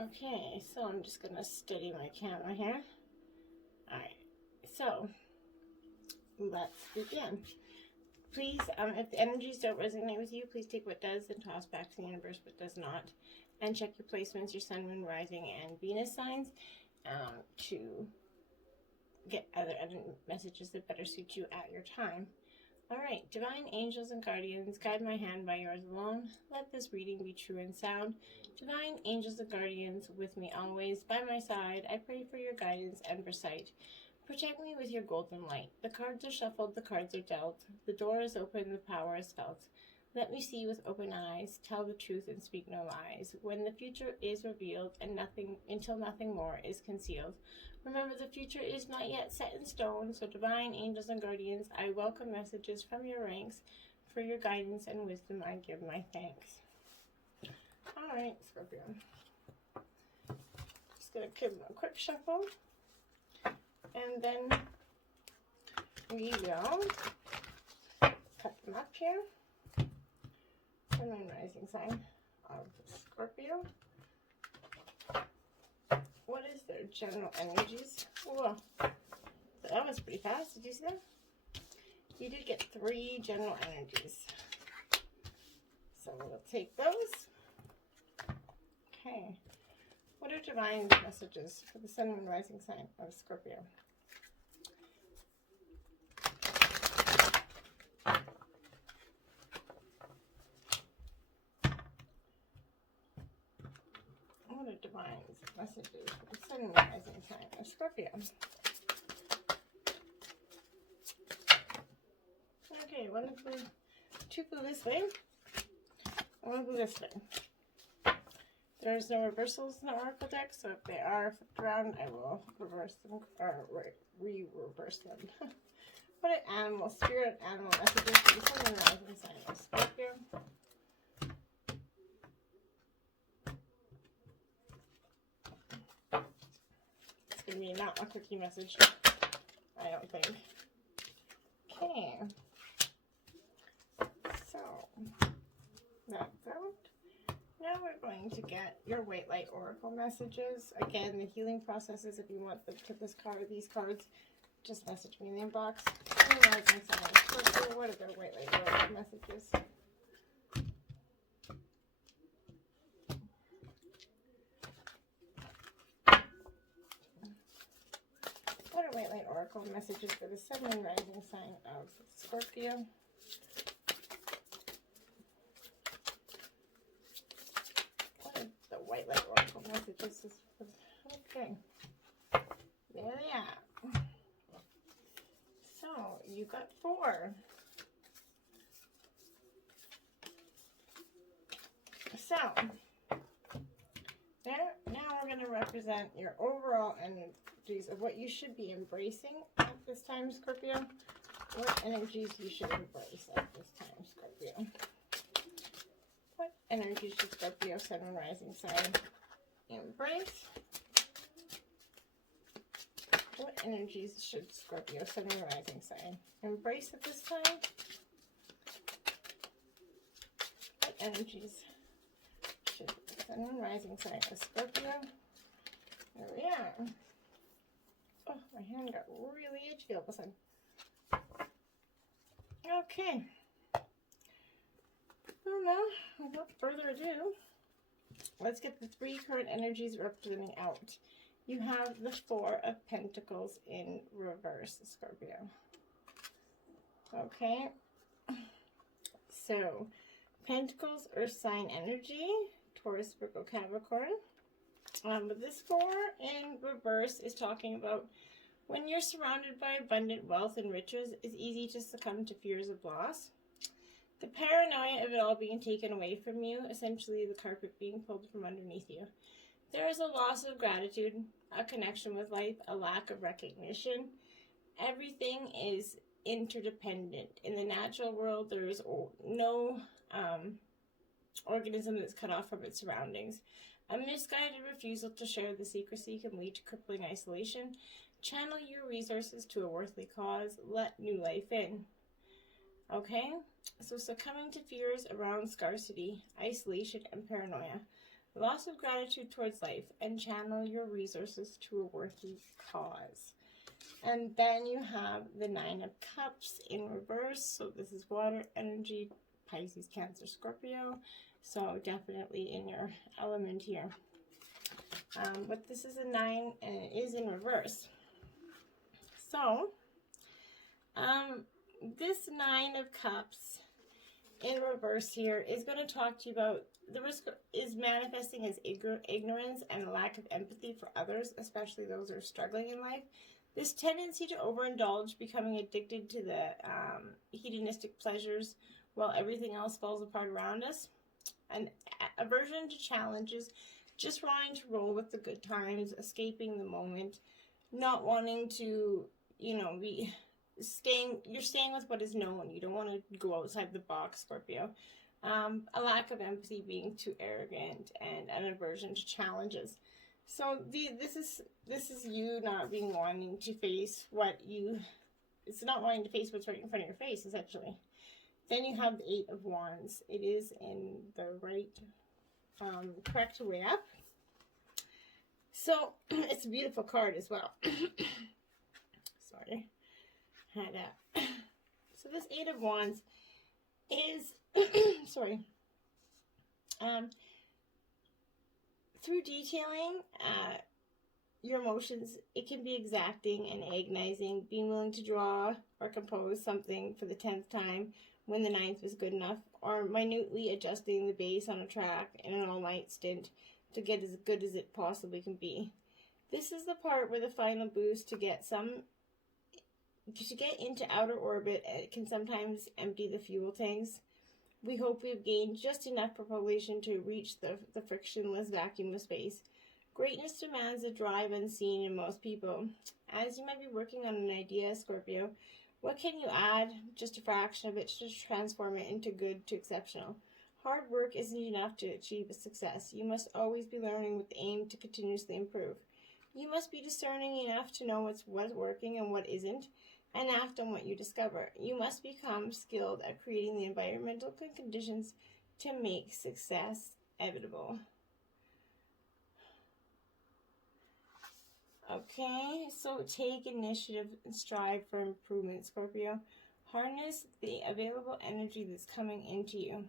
Okay, so I'm just going to steady my camera here. Alright, so let's begin. Please, if the energies don't resonate with you, please take what does and toss back to the universe what does not. And check your placements, your sun, moon, rising, and Venus signs to get other messages that better suit you at your time. Alright, divine angels and guardians, guide my hand by yours alone. Let this reading be true and sound. Divine angels and guardians, with me always, by my side, I pray for your guidance and foresight. Protect me with your golden light. The cards are shuffled, the cards are dealt. The door is open, the power is felt. Let me see with open eyes, tell the truth and speak no lies. When the future is revealed and until nothing more is concealed. Remember, the future is not yet set in stone, so divine angels and guardians, I welcome messages from your ranks. For your guidance and wisdom, I give my thanks. Alright, Scorpio. Just going to give them a quick shuffle. And then we will cut them up here. And then rising sign of Scorpio. What is their general energies? Whoa. That was pretty fast. Did you see that? You did get 3 general energies. So we'll take those. Okay. What are divine messages for the sun, moon, rising sign of Scorpio? What are divine messages for the sun, moon, rising sign of Scorpio? Okay, one of the 2 go this way, and 1 go this way. There's no reversals in the oracle deck, so if they are flipped around, I will reverse them, or re-reverse them. What an animal, spirit animal messages for the sun and rising sign of Scorpio. It's going to be not a quickie message, I don't think. Okay. So, that's out. Now we're going to get your white light oracle messages. Again, the healing processes, if you want them to these cards, just message me in the inbox. What are their white light oracle messages? What are white light oracle messages for the sun and rising sign of Scorpio? White light oracle messages. Okay, there they are. So you got 4. So there. Now we're going to represent your overall energies of what you should be embracing at this time, Scorpio. What energies you should embrace at this time, Scorpio. What energies should Scorpio, sun and rising sign embrace? What energies should Scorpio, sun and rising sign embrace at this time? What energies should sun and rising sign of Scorpio? There we are. Oh, my hand got really itchy all of a sudden. Okay. Well, now, without further ado, let's get the 3 current energies representing out. You have the 4 of Pentacles in reverse, Scorpio. Okay. So, Pentacles, Earth sign energy, Taurus, Virgo, Capricorn. But this 4 in reverse is talking about when you're surrounded by abundant wealth and riches, it's easy to succumb to fears of loss. The paranoia of it all being taken away from you, essentially the carpet being pulled from underneath you. There is a loss of gratitude, a connection with life, a lack of recognition. Everything is interdependent. In the natural world, there is no organism that's cut off from its surroundings. A misguided refusal to share the secrecy can lead to crippling isolation. Channel your resources to a worthy cause. Let new life in. Okay? So succumbing to fears around scarcity, isolation, and paranoia. loss of gratitude towards life, and channel your resources to a worthy cause. And then you have the Nine of Cups in reverse. So this is water energy, Pisces, Cancer, Scorpio. So definitely in your element here. But this is a 9 and it is in reverse. So, this Nine of Cups in reverse here is going to talk to you about the risk is manifesting as ignorance and a lack of empathy for others, especially those who are struggling in life. This tendency to overindulge, becoming addicted to the hedonistic pleasures while everything else falls apart around us. An aversion to challenges, just wanting to roll with the good times, escaping the moment, not wanting to, you're staying with what is known. You don't want to go outside the box, Scorpio. A lack of empathy, being too arrogant, and an aversion to challenges. So this is you not being wanting to face it's not wanting to face what's right in front of your face, essentially. Then you have the Eight of Wands. It is in the right, correct way up. So it's a beautiful card as well. Sorry. So this Eight of Wands is, sorry, through detailing your emotions, it can be exacting and agonizing, being willing to draw or compose something for the 10th time when the 9th was good enough, or minutely adjusting the bass on a track in an all-night stint to get as good as it possibly can be. This is the part where the final boost to get into outer orbit can sometimes empty the fuel tanks. We hope we've gained just enough propulsion to reach the frictionless vacuum of space. Greatness demands a drive unseen in most people. As you might be working on an idea, Scorpio, what can you add, just a fraction of it, to transform it into good to exceptional? Hard work isn't enough to achieve a success. You must always be learning with the aim to continuously improve. You must be discerning enough to know what's working and what isn't, and act on what you discover. You must become skilled at creating the environmental conditions to make success inevitable. Okay, so take initiative and strive for improvement, Scorpio. Harness the available energy that's coming into you.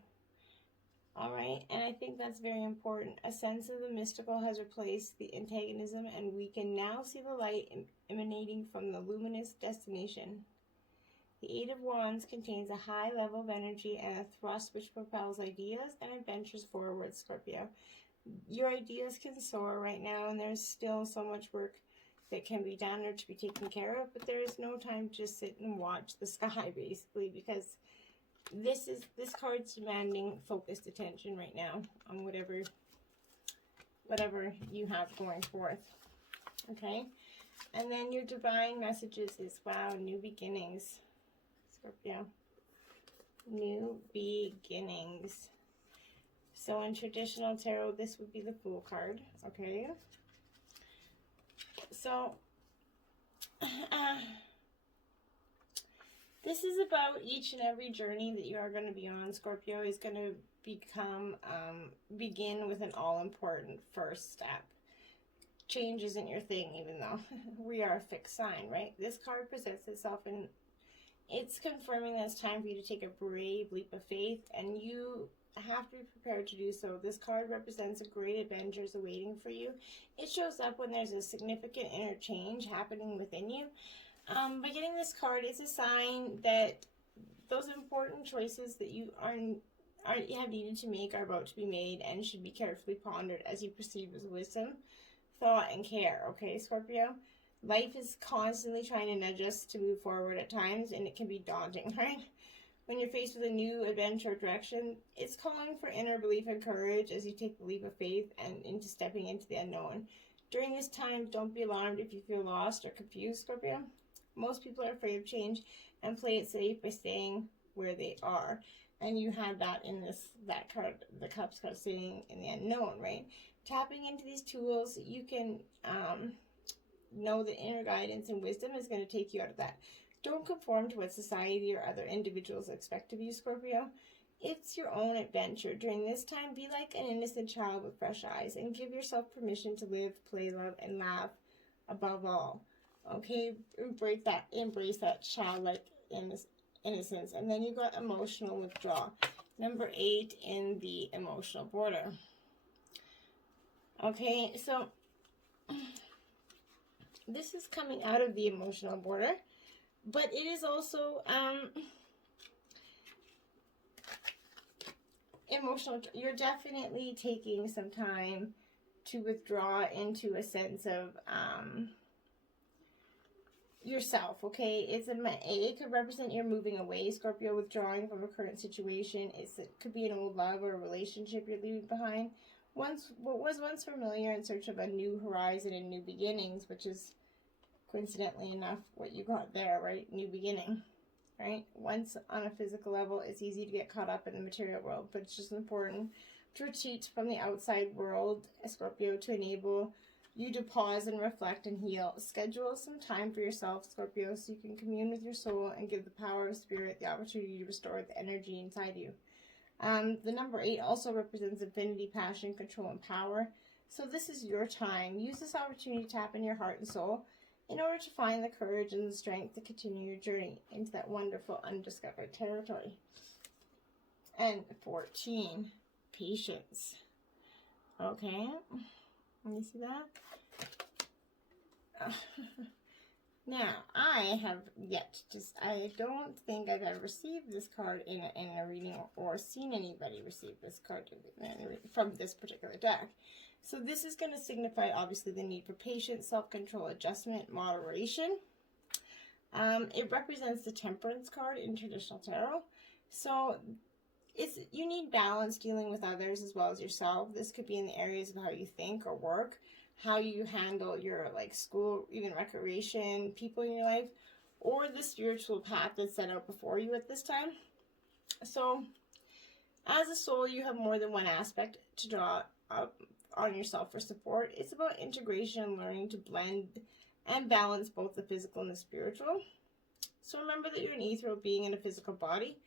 All right, and I think that's very important. A sense of the mystical has replaced the antagonism, and we can now see the light emanating from the luminous destination. The Eight of Wands contains a high level of energy and a thrust which propels ideas and adventures forward, Scorpio. Your ideas can soar right now, and there's still so much work that can be done or to be taken care of, but there is no time to just sit and watch the sky, basically, because this card's demanding focused attention right now on whatever you have going forth. Okay, and then your divine messages is, wow, new beginnings, Scorpio. New beginnings. So in traditional tarot, this would be the Fool card. Okay, so this is about each and every journey that you are going to be on. Scorpio is going to begin with an all-important first step. Change isn't your thing, even though we are a fixed sign, right? This card presents itself and it's confirming that it's time for you to take a brave leap of faith, and you have to be prepared to do so. This card represents a great adventures awaiting for you. It shows up when there's a significant inner change happening within you. By getting this card, it's a sign that those important choices that you have needed to make are about to be made and should be carefully pondered as you proceed with wisdom, thought, and care. Okay, Scorpio? Life is constantly trying to nudge us to move forward at times, and it can be daunting, right? When you're faced with a new adventure or direction, it's calling for inner belief and courage as you take the leap of faith and into stepping into the unknown. During this time, don't be alarmed if you feel lost or confused, Scorpio. Most people are afraid of change and play it safe by staying where they are. And you had that in that card, the Cups card, staying in the unknown, right? Tapping into these tools, you can know that inner guidance and wisdom is going to take you out of that. Don't conform to what society or other individuals expect of you, Scorpio. It's your own adventure. During this time, be like an innocent child with fresh eyes and give yourself permission to live, play, love, and laugh above all. Okay? Embrace that childlike innocence. And then you got emotional withdrawal. Number 8 in the emotional border. Okay, so this is coming out of the emotional border, but it is also emotional. You're definitely taking some time to withdraw into a sense of yourself, okay? It could represent you're moving away, Scorpio, withdrawing from a current situation. It could be an old love or a relationship you're leaving behind. What was once familiar, in search of a new horizon and new beginnings, which is coincidentally enough what you got there, right? New beginning, right? Once on a physical level, it's easy to get caught up in the material world, but it's just important to retreat from the outside world, Scorpio, to enable you to pause and reflect and heal. Schedule some time for yourself, Scorpio, so you can commune with your soul and give the power of spirit the opportunity to restore the energy inside you. The number 8 also represents affinity, passion, control, and power. So this is your time. Use this opportunity to tap in your heart and soul in order to find the courage and the strength to continue your journey into that wonderful undiscovered territory. And 14, patience. Okay, let me see that. Now, I don't think I've ever received this card in a reading or seen anybody receive this card from this particular deck. So this is going to signify, obviously, the need for patience, self-control, adjustment, moderation. It represents the Temperance card in traditional tarot. So you need balance dealing with others as well as yourself. This could be in the areas of how you think or work, how you handle your school, even recreation, people in your life, or the spiritual path that's set out before you at this time. So as a soul, you have more than one aspect to draw up on yourself for support. It's about integration and learning to blend and balance both the physical and the spiritual. So remember that you're an ethereal being in a physical body,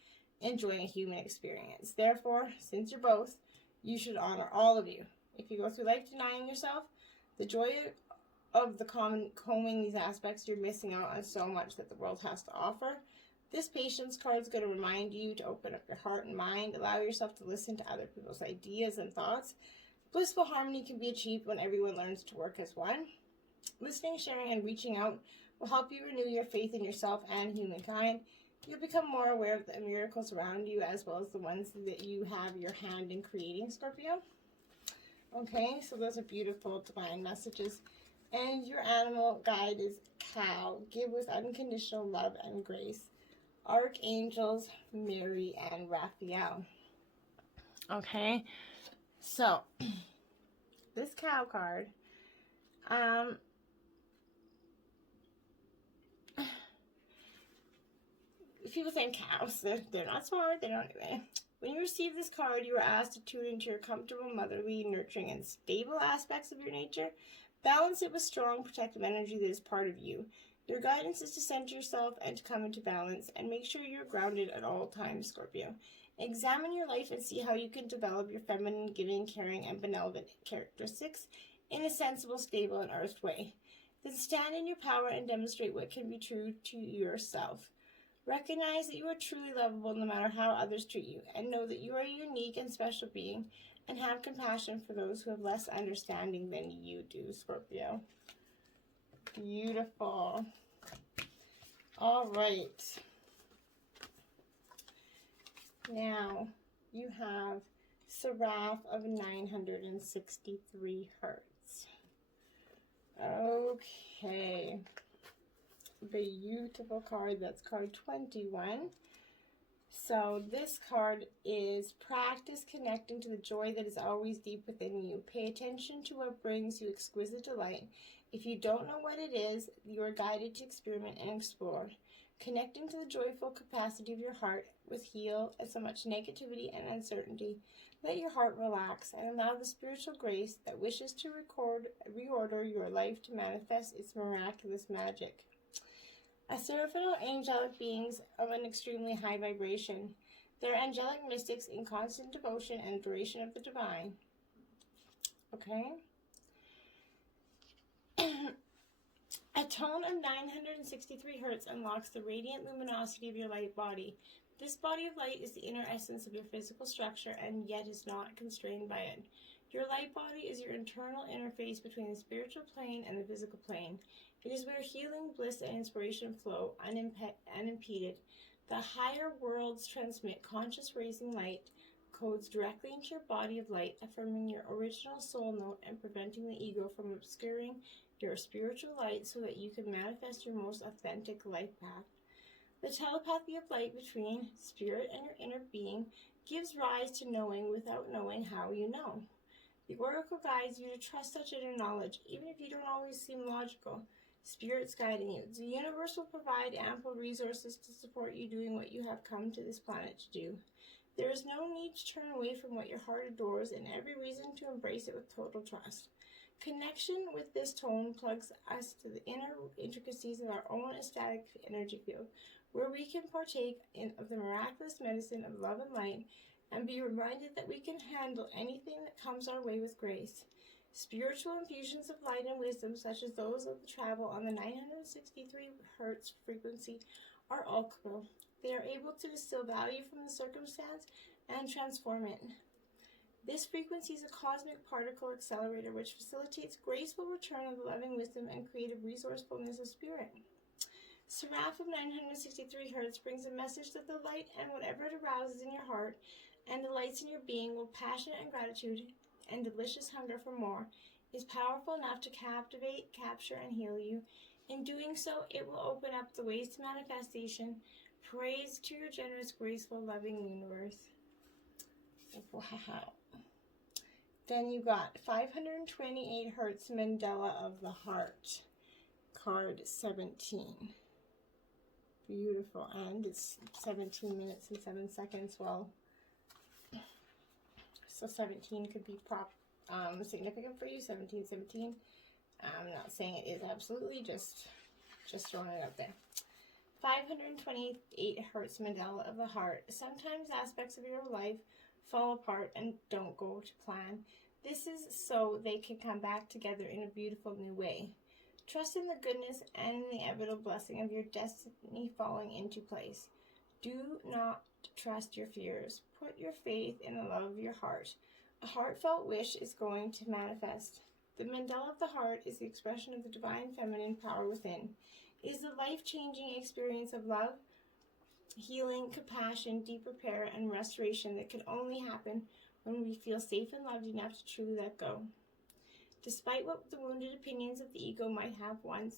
enjoying a human experience. Therefore, since you're both, you should honor all of you. If you go through life denying yourself the joy of combing these aspects, you're missing out on so much that the world has to offer. This patience card is going to remind you to open up your heart and mind, allow yourself to listen to other people's ideas and thoughts. Blissful harmony can be achieved when everyone learns to work as one. Listening, sharing, and reaching out will help you renew your faith in yourself and humankind. You'll become more aware of the miracles around you as well as the ones that you have your hand in creating, Scorpio. Okay, so those are beautiful divine messages. And your animal guide is cow. Give with unconditional love and grace. Archangels, Mary, and Raphael. Okay, so this cow card, people saying cows, they're not smart, they don't anyway. When you receive this card, you are asked to tune into your comfortable, motherly, nurturing, and stable aspects of your nature. Balance it with strong, protective energy that is part of you. Your guidance is to center yourself and to come into balance, and make sure you're grounded at all times, Scorpio. Examine your life and see how you can develop your feminine, giving, caring, and benevolent characteristics in a sensible, stable, and earthed way. Then stand in your power and demonstrate what can be true to yourself. Recognize that you are truly lovable no matter how others treat you, and know that you are a unique and special being, and have compassion for those who have less understanding than you do, Scorpio. Beautiful. All right. Now, you have Seraph of 963 hertz. Okay. Beautiful card. That's card 21. So this card is practice connecting to the joy that is always deep within you. Pay attention to what brings you exquisite delight. If you don't know what it is, you are guided to experiment and explore. Connecting to the joyful capacity of your heart with heal and so much negativity and uncertainty. Let your heart relax and allow the spiritual grace that wishes to reorder your life to manifest its miraculous magic. A seraph and angelic beings of an extremely high vibration. They're angelic mystics in constant devotion and adoration of the divine. Okay? A tone of 963 hertz unlocks the radiant luminosity of your light body. This body of light is the inner essence of your physical structure and yet is not constrained by it. Your light body is your internal interface between the spiritual plane and the physical plane. It is where healing, bliss, and inspiration flow unimpeded. The higher worlds transmit conscious raising light codes directly into your body of light, affirming your original soul note and preventing the ego from obscuring your spiritual light so that you can manifest your most authentic life path. The telepathy of light between spirit and your inner being gives rise to knowing without knowing how you know. The oracle guides you to trust such inner knowledge, even if you don't always seem logical. Spirit's guiding you. The universe will provide ample resources to support you doing what you have come to this planet to do. There is no need to turn away from what your heart adores and every reason to embrace it with total trust. Connection with this tone plugs us to the inner intricacies of our own ecstatic energy field, where we can partake of the miraculous medicine of love and light and be reminded that we can handle anything that comes our way with grace. Spiritual infusions of light and wisdom, such as those of the travel on the 963 Hz frequency, are alchemical. They are able to distill value from the circumstance and transform it. This frequency is a cosmic particle accelerator which facilitates graceful return of the loving wisdom and creative resourcefulness of spirit. Seraph of 963 Hz brings a message that the light and whatever it arouses in your heart and delights in your being will passion and gratitude and delicious hunger for more is powerful enough to captivate, capture, and heal you. In doing so, it will open up the ways to manifestation. Praise to your generous, graceful, loving universe. Wow. Then you got 528 Hertz Mandala of the Heart, card 17. Beautiful, and it's 17 minutes and 7 seconds. Well, so 17 could be significant for you. 17. I'm not saying it is absolutely, just throwing it out there. 528 Hertz Mandala of the Heart. Sometimes aspects of your life fall apart and don't go to plan. This is so they can come back together in a beautiful new way. Trust in the goodness and the inevitable blessing of your destiny falling into place. Do not trust your fears. Put your faith in the love of your heart. A heartfelt wish is going to manifest. The mandala of the heart is the expression of the divine feminine power within. It is the life-changing experience of love, healing, compassion, deep repair, and restoration that can only happen when we feel safe and loved enough to truly let go. Despite what the wounded opinions of the ego might have once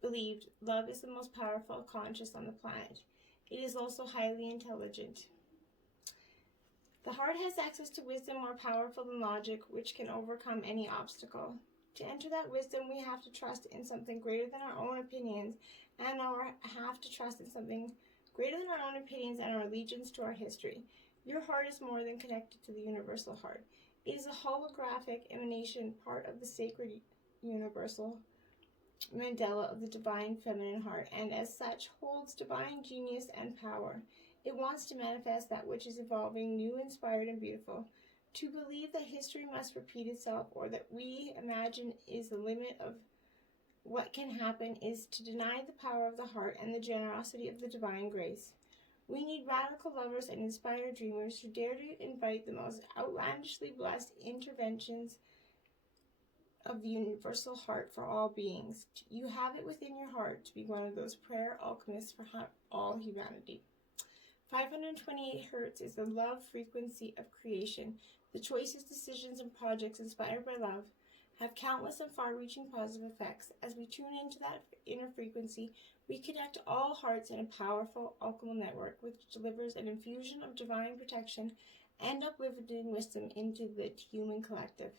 believed, love is the most powerful conscious on the planet. It is also highly intelligent. The heart has access to wisdom more powerful than logic, which can overcome any obstacle. To enter that wisdom, we have to trust in something greater than our own opinions, and have to trust in something greater than our own opinions and our allegiance to our history. Your heart is more than connected to the universal heart. It is a holographic emanation, part of the sacred universal mandala of the divine feminine heart, and as such holds divine genius and power. It wants to manifest that which is evolving, new, inspired, and beautiful. To believe that history must repeat itself or that we imagine is the limit of what can happen is to deny the power of the heart and the generosity of the divine grace. We need radical lovers and inspired dreamers who dare to invite the most outlandishly blessed interventions of the universal heart for all beings. You have it within your heart to be one of those prayer alchemists for all humanity. 528 Hertz is the love frequency of creation. The choices, decisions, and projects inspired by love have countless and far-reaching positive effects. As we tune into that inner frequency, we connect all hearts in a powerful alchemical network which delivers an infusion of divine protection and uplifting wisdom into the human collective.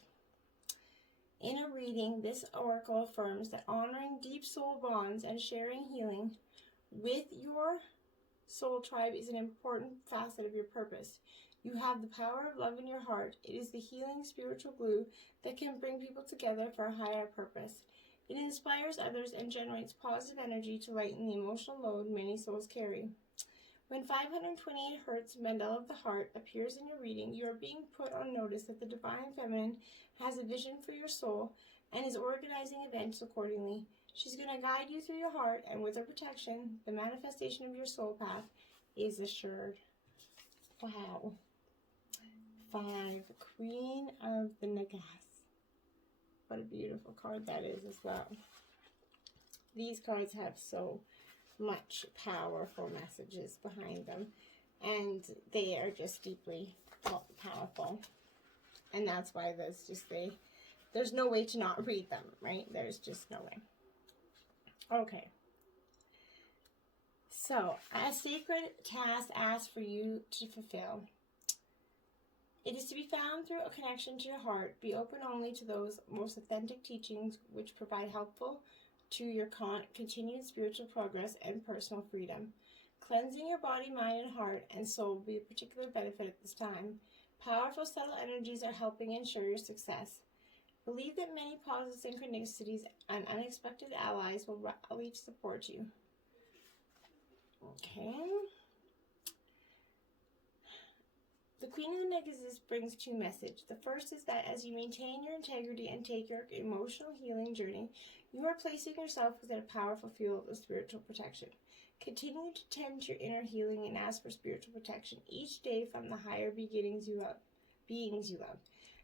In a reading, this oracle affirms that honoring deep soul bonds and sharing healing with your soul tribe is an important facet of your purpose. You have the power of love in your heart. It is the healing spiritual glue that can bring people together for a higher purpose. It inspires others and generates positive energy to lighten the emotional load many souls carry. When 528 Hertz Mandala of the Heart appears in your reading, you are being put on notice that the Divine Feminine has a vision for your soul and is organizing events accordingly. She's going to guide you through your heart, and with her protection, the manifestation of your soul path is assured. Wow. 5, Queen of the Nagas. What a beautiful card that is as well. These cards have so much powerful messages behind them, and they are just deeply powerful. And that's why there's no way to not read them, right? There's just no way. Okay. So, a sacred task asked for you to fulfill. It is to be found through a connection to your heart. Be open only to those most authentic teachings which provide helpful to your continued spiritual progress and personal freedom. Cleansing your body, mind, and heart and soul will be a particular benefit at this time. Powerful, subtle energies are helping ensure your success. Believe that many positive synchronicities and unexpected allies will rally to support you. Okay. The Queen of the Nagas brings 2 messages. The first is that as you maintain your integrity and take your emotional healing journey, you are placing yourself within a powerful field of spiritual protection. Continue to tend to your inner healing and ask for spiritual protection each day from the higher beings you love.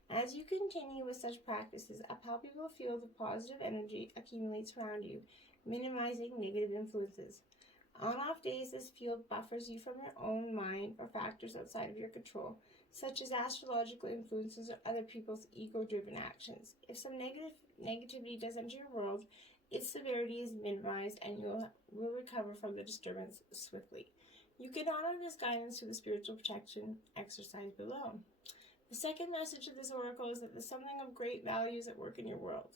As you continue with such practices, a palpable field of positive energy accumulates around you, minimizing negative influences. On-off days, this field buffers you from your own mind or factors outside of your control, such as astrological influences or other people's ego-driven actions. If some negativity does enter your world, its severity is minimized and you will recover from the disturbance swiftly. You can honor this guidance through the spiritual protection exercise below. The second message of this oracle is that there's something of great value is at work in your world.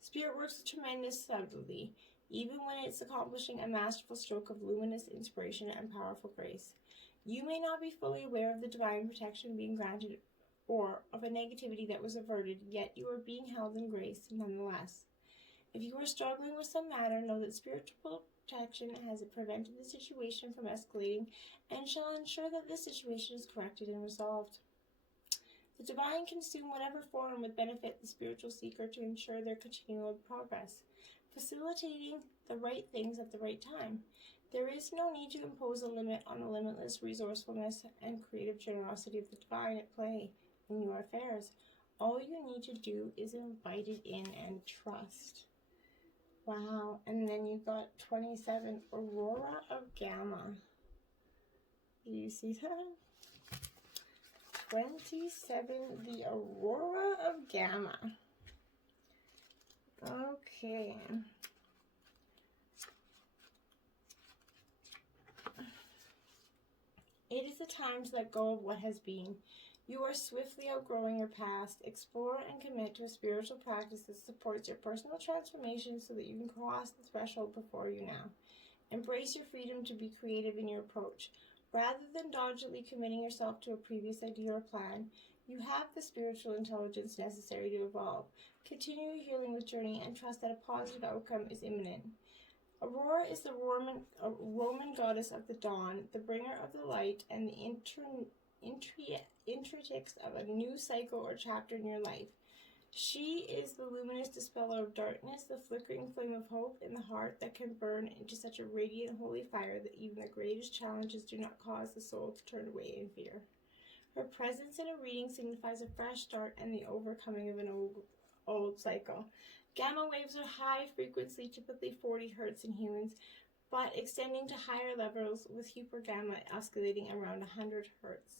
Spirit works with tremendous subtlety, even when it's accomplishing a masterful stroke of luminous inspiration and powerful grace. You may not be fully aware of the divine protection being granted or of a negativity that was averted, yet you are being held in grace nonetheless. If you are struggling with some matter, know that spiritual protection has prevented the situation from escalating and shall ensure that this situation is corrected and resolved. The divine can assume whatever form would benefit the spiritual seeker to ensure their continual progress, facilitating the right things at the right time. There is no need to impose a limit on the limitless resourcefulness and creative generosity of the divine at play in your affairs. All you need to do is invite it in and trust. Wow. And then you got 27, Aurora of Gamma. Do you see that? 27, the Aurora of Gamma. Okay. It is the time to let go of what has been. You are swiftly outgrowing your past. Explore and commit to a spiritual practice that supports your personal transformation so that you can cross the threshold before you now. Embrace your freedom to be creative in your approach. Rather than doggedly committing yourself to a previous idea or plan, you have the spiritual intelligence necessary to evolve. Continue your healing journey and trust that a positive outcome is imminent. Aurora is the Roman goddess of the dawn, the bringer of the light, and the intricix of a new cycle or chapter in your life. She is the luminous dispeller of darkness, the flickering flame of hope in the heart that can burn into such a radiant holy fire that even the greatest challenges do not cause the soul to turn away in fear. Her presence in a reading signifies a fresh start and the overcoming of an old cycle. Gamma waves are high frequency, typically 40 Hz in humans, but extending to higher levels with hypergamma escalating around 100 Hz.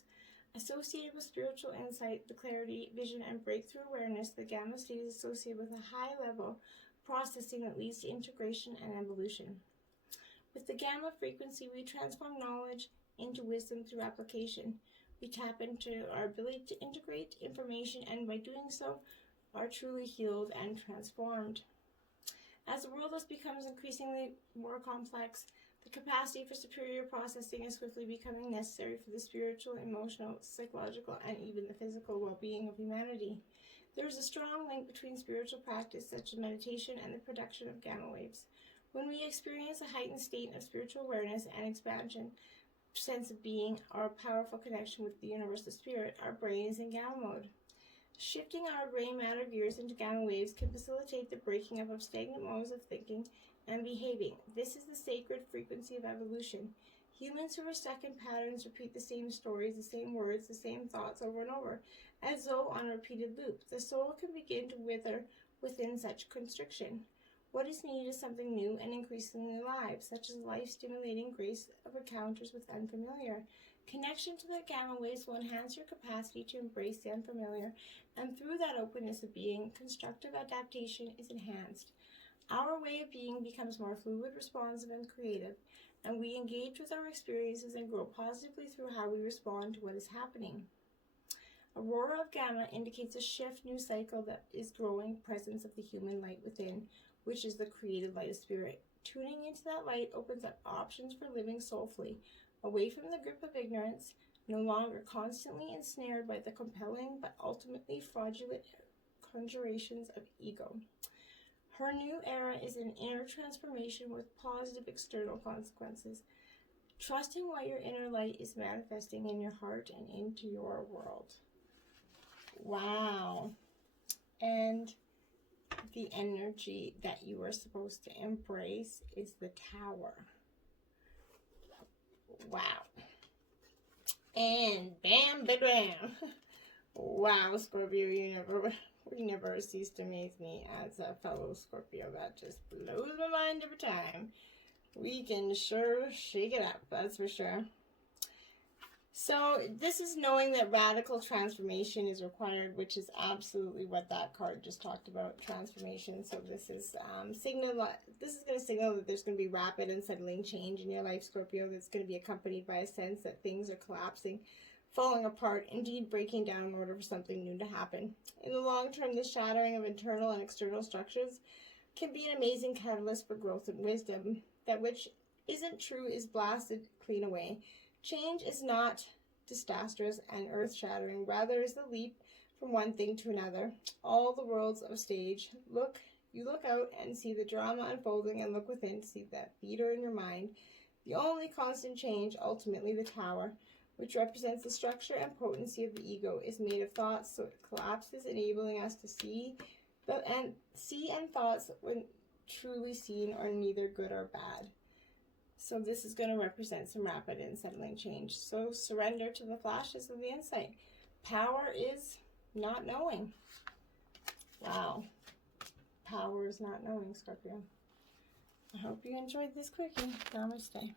Associated with spiritual insight, the clarity, vision, and breakthrough awareness, the gamma state is associated with a high-level processing that leads to integration and evolution. With the gamma frequency, we transform knowledge into wisdom through application. We tap into our ability to integrate information, and by doing so, are truly healed and transformed. As the world becomes increasingly more complex, the capacity for superior processing is swiftly becoming necessary for the spiritual, emotional, psychological, and even the physical well-being of humanity. There is a strong link between spiritual practice, such as meditation, and the production of gamma waves. When we experience a heightened state of spiritual awareness and expansion, sense of being, our powerful connection with the universal spirit, our brain is in gamma mode. Shifting our gray matter gears into gamma waves can facilitate the breaking up of stagnant modes of thinking and behaving. This is the sacred frequency of evolution. Humans who are stuck in patterns repeat the same stories, the same words, the same thoughts over and over, as though on a repeated loop. The soul can begin to wither within such constriction. What is needed is something new and increasingly alive, such as life-stimulating grace of encounters with unfamiliar. Connection to the gamma waves will enhance your capacity to embrace the unfamiliar, and through that openness of being, constructive adaptation is enhanced. Our way of being becomes more fluid, responsive, and creative, and we engage with our experiences and grow positively through how we respond to what is happening. Aurora of gamma indicates a shift, new cycle that is growing presence of the human light within, which is the creative light of spirit. Tuning into that light opens up options for living soulfully, away from the grip of ignorance, no longer constantly ensnared by the compelling but ultimately fraudulent conjurations of ego. Her new era is an inner transformation with positive external consequences, trusting what your inner light is manifesting in your heart and into your world. Wow. And the energy that you are supposed to embrace is the Tower. Wow. And bam, bam, bam. Wow, Scorpio, you never cease to amaze me as a fellow Scorpio. That just blows my mind every time. We can sure shake it up, that's for sure. So this is knowing that radical transformation is required, which is absolutely what that card just talked about, transformation. So this is going to signal that there's going to be rapid and settling change in your life, Scorpio, that's going to be accompanied by a sense that things are collapsing, falling apart, indeed breaking down in order for something new to happen. In the long term, the shattering of internal and external structures can be an amazing catalyst for growth and wisdom. That which isn't true is blasted clean away. Change is not disastrous and earth-shattering, rather is the leap from one thing to another. All the world's a stage. You look out and see the drama unfolding, and look within to see that theater in your mind. The only constant change, ultimately the Tower, which represents the structure and potency of the ego, is made of thoughts, so it collapses, enabling us to see and thoughts when truly seen are neither good or bad. So this is going to represent some rapid and settling change. So surrender to the flashes of the insight. Power is not knowing. Wow. Power is not knowing, Scorpio. I hope you enjoyed this quickie. Namaste.